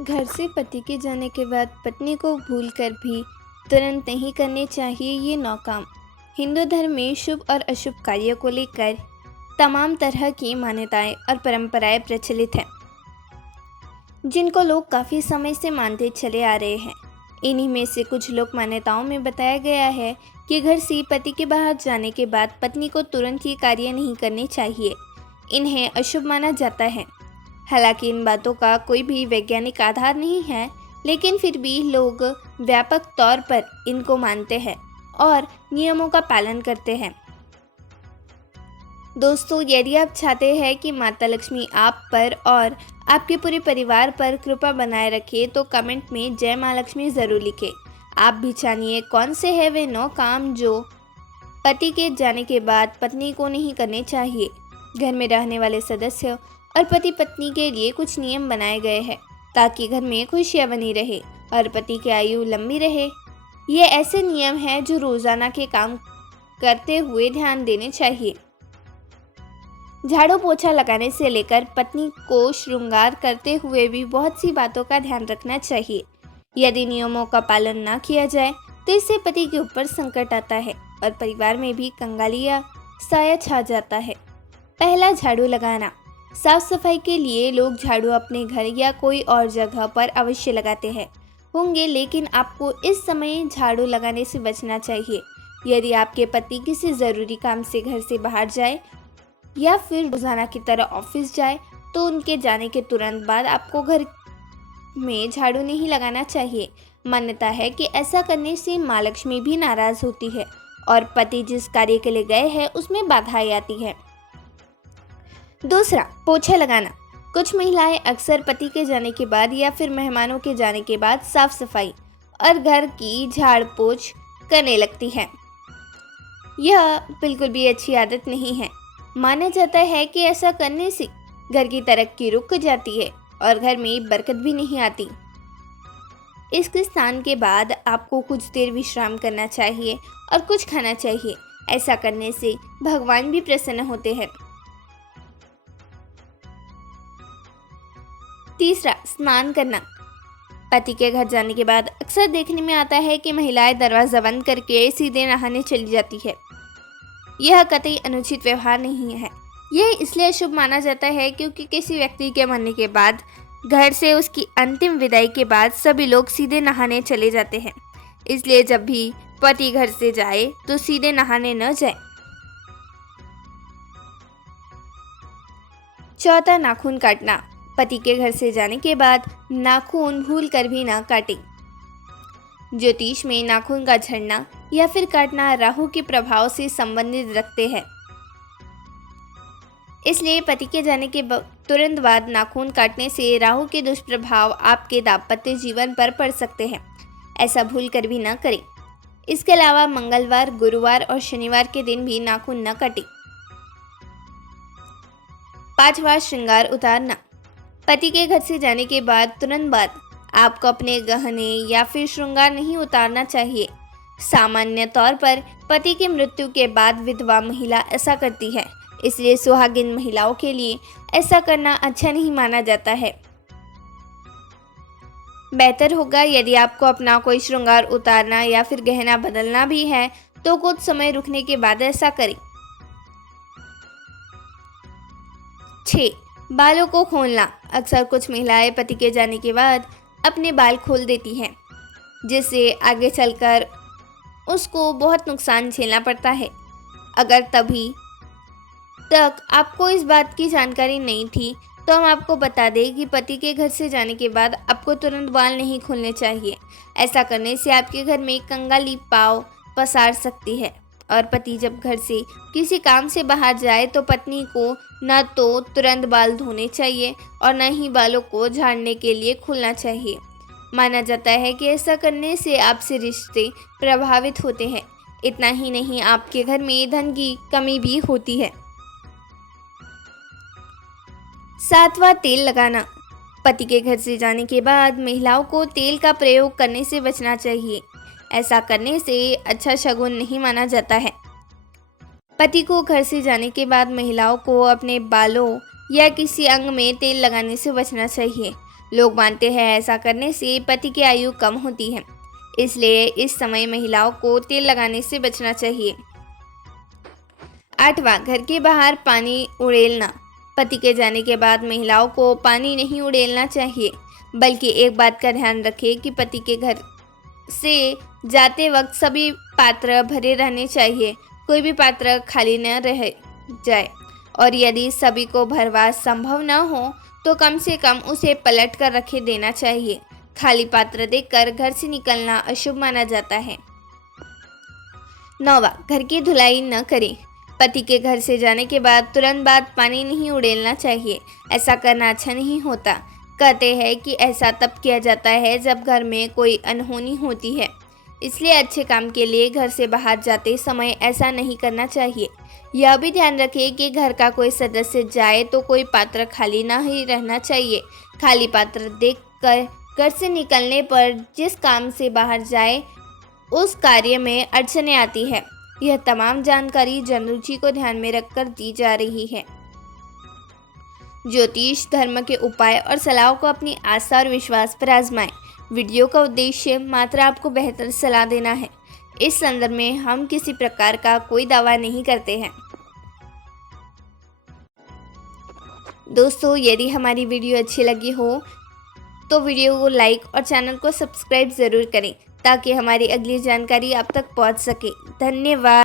घर से पति के जाने के बाद पत्नी को भूलकर भी तुरंत नहीं करने चाहिए ये 9 काम। हिंदू धर्म में शुभ और अशुभ कार्यों को लेकर तमाम तरह की मान्यताएं और परंपराएं प्रचलित हैं, जिनको लोग काफ़ी समय से मानते चले आ रहे हैं। इन्हीं में से कुछ लोक मान्यताओं में बताया गया है कि घर से पति के बाहर जाने के बाद पत्नी को तुरंत ये कार्य नहीं करने चाहिए। इन्हें अशुभ माना जाता है। हालांकि इन बातों का कोई भी वैज्ञानिक आधार नहीं है, लेकिन फिर भी लोग व्यापक तौर पर इनको मानते हैं और नियमों का पालन करते हैं। दोस्तों, यदि आप चाहते हैं कि माता लक्ष्मी आप पर और आपके पूरे परिवार पर कृपा बनाए रखे तो कमेंट में जय माँ लक्ष्मी ज़रूर लिखें। आप भी जानिए कौन से हैं वे 9 काम जो पति के जाने के बाद पत्नी को नहीं करने चाहिए। घर में रहने वाले सदस्य और पति पत्नी के लिए कुछ नियम बनाए गए हैं ताकि घर में खुशियां बनी रहे और पति की आयु लंबी रहे। ये ऐसे नियम हैं जो रोजाना के काम करते हुए ध्यान देने चाहिए। झाड़ू पोछा लगाने से लेकर पत्नी को श्रृंगार करते हुए भी बहुत सी बातों का ध्यान रखना चाहिए। यदि नियमों का पालन ना किया जाए तो इससे पति के ऊपर संकट आता है और परिवार में भी कंगाली या साया छा जाता है। पहला, झाड़ू लगाना। साफ सफाई के लिए लोग झाड़ू अपने घर या कोई और जगह पर अवश्य लगाते हैं होंगे, लेकिन आपको इस समय झाड़ू लगाने से बचना चाहिए। यदि आपके पति किसी ज़रूरी काम से घर से बाहर जाए या फिर रोजाना की तरह ऑफिस जाए तो उनके जाने के तुरंत बाद आपको घर में झाड़ू नहीं लगाना चाहिए। मान्यता है कि ऐसा करने से माँ लक्ष्मी भी नाराज होती है और पति जिस कार्य के लिए गए हैं उसमें बाधाएं आती है। दूसरा, पोछा लगाना। कुछ महिलाएं अक्सर पति के जाने के बाद या फिर मेहमानों के जाने के बाद साफ सफाई और घर की झाड़ पोछ करने लगती हैं। यह बिल्कुल भी अच्छी आदत नहीं है। माना जाता है कि ऐसा करने से घर की तरक्की रुक जाती है और घर में बरकत भी नहीं आती। इसके स्थान के बाद आपको कुछ देर विश्राम करना चाहिए और कुछ खाना चाहिए। ऐसा करने से भगवान भी प्रसन्न होते हैं। तीसरा, स्नान करना। पति के घर जाने के बाद अक्सर देखने में आता है कि महिलाएं दरवाजा बंद करके सीधे नहाने चली जाती है। यह कतई अनुचित व्यवहार नहीं है। यह इसलिए शुभ माना जाता है क्योंकि किसी व्यक्ति के मरने के बाद घर से उसकी अंतिम विदाई के बाद सभी लोग सीधे नहाने चले जाते हैं। इसलिए जब भी पति घर से जाए तो सीधे नहाने न जाए। चौथा, नाखून काटना। पति के घर से जाने के बाद नाखून भूल कर भी ना काटें। ज्योतिष में नाखून का झड़ना या फिर काटना राहु के प्रभाव से संबंधित रखते हैं। इसलिए पति के जाने के तुरंत बाद नाखून काटने से राहु के दुष्प्रभाव आपके दाम्पत्य जीवन पर पड़ सकते हैं। ऐसा भूल कर भी ना करें। इसके अलावा मंगलवार, गुरुवार और शनिवार के दिन भी नाखून न काटें। पांचवा, श्रृंगार उतारना। पति के घर से जाने के बाद तुरंत बाद आपको अपने गहने या फिर श्रृंगार नहीं उतारना चाहिए। सामान्य तौर पर पति की मृत्यु के बाद विधवा महिला ऐसा करती है, इसलिए सुहागिन महिलाओं के लिए ऐसा करना अच्छा नहीं माना जाता है। बेहतर होगा यदि आपको अपना कोई श्रृंगार उतारना या फिर गहना बदलना भी है तो कुछ समय रुकने के बाद ऐसा करें। 6, बालों को खोलना। अक्सर कुछ महिलाएं पति के जाने के बाद अपने बाल खोल देती हैं, जिससे आगे चलकर उसको बहुत नुकसान झेलना पड़ता है। अगर तभी तक आपको इस बात की जानकारी नहीं थी तो हम आपको बता दें कि पति के घर से जाने के बाद आपको तुरंत बाल नहीं खोलने चाहिए। ऐसा करने से आपके घर में कंगाली पांव पसार सकती है और पति जब घर से किसी काम से बाहर जाए तो पत्नी को न तो तुरंत बाल धोने चाहिए और न ही बालों को झाड़ने के लिए खोलना चाहिए। माना जाता है कि ऐसा करने से आपसे रिश्ते प्रभावित होते हैं। इतना ही नहीं, आपके घर में धन की कमी भी होती है। 7वां, तेल लगाना। पति के घर से जाने के बाद महिलाओं को तेल का प्रयोग करने से बचना चाहिए। ऐसा करने से अच्छा शगुन नहीं माना जाता है। पति को घर से जाने के बाद महिलाओं को अपने बालों या किसी अंग में तेल लगाने से बचना चाहिए। लोग मानते हैं ऐसा करने से पति की आयु कम होती है, इसलिए इस समय महिलाओं को तेल लगाने से बचना चाहिए। 8वां, घर के बाहर पानी उड़ेलना। पति के जाने के बाद महिलाओं को पानी नहीं उड़ेलना चाहिए, बल्कि एक बात का ध्यान रखें कि पति के घर से जाते वक्त सभी पात्र भरे रहने चाहिए, कोई भी पात्र खाली न रह जाए, और यदि सभी को भरवा संभव न हो तो कम से कम उसे पलट कर रखे देना चाहिए। खाली पात्र देखकर घर से निकलना अशुभ माना जाता है। 9वां, घर की धुलाई न करें। पति के घर से जाने के बाद तुरंत बाद पानी नहीं उड़ेलना चाहिए, ऐसा करना अच्छा नहीं होता। कहते हैं कि ऐसा तब किया जाता है जब घर में कोई अनहोनी होती है, इसलिए अच्छे काम के लिए घर से बाहर जाते समय ऐसा नहीं करना चाहिए। यह भी ध्यान रखें कि घर का कोई सदस्य जाए तो कोई पात्र खाली ना ही रहना चाहिए। खाली पात्र देखकर घर से निकलने पर जिस काम से बाहर जाए उस कार्य में अड़चनें आती है। यह तमाम जानकारी जनरुचि को ध्यान में रखकर दी जा रही है। ज्योतिष धर्म के उपाय और सलाह को अपनी आस्था और विश्वास पर आजमाएं। वीडियो का उद्देश्य मात्र आपको बेहतर सलाह देना है। इस संदर्भ में हम किसी प्रकार का कोई दावा नहीं करते हैं। दोस्तों, यदि हमारी वीडियो अच्छी लगी हो तो वीडियो को लाइक और चैनल को सब्सक्राइब ज़रूर करें, ताकि हमारी अगली जानकारी आप तक पहुंच सके। धन्यवाद।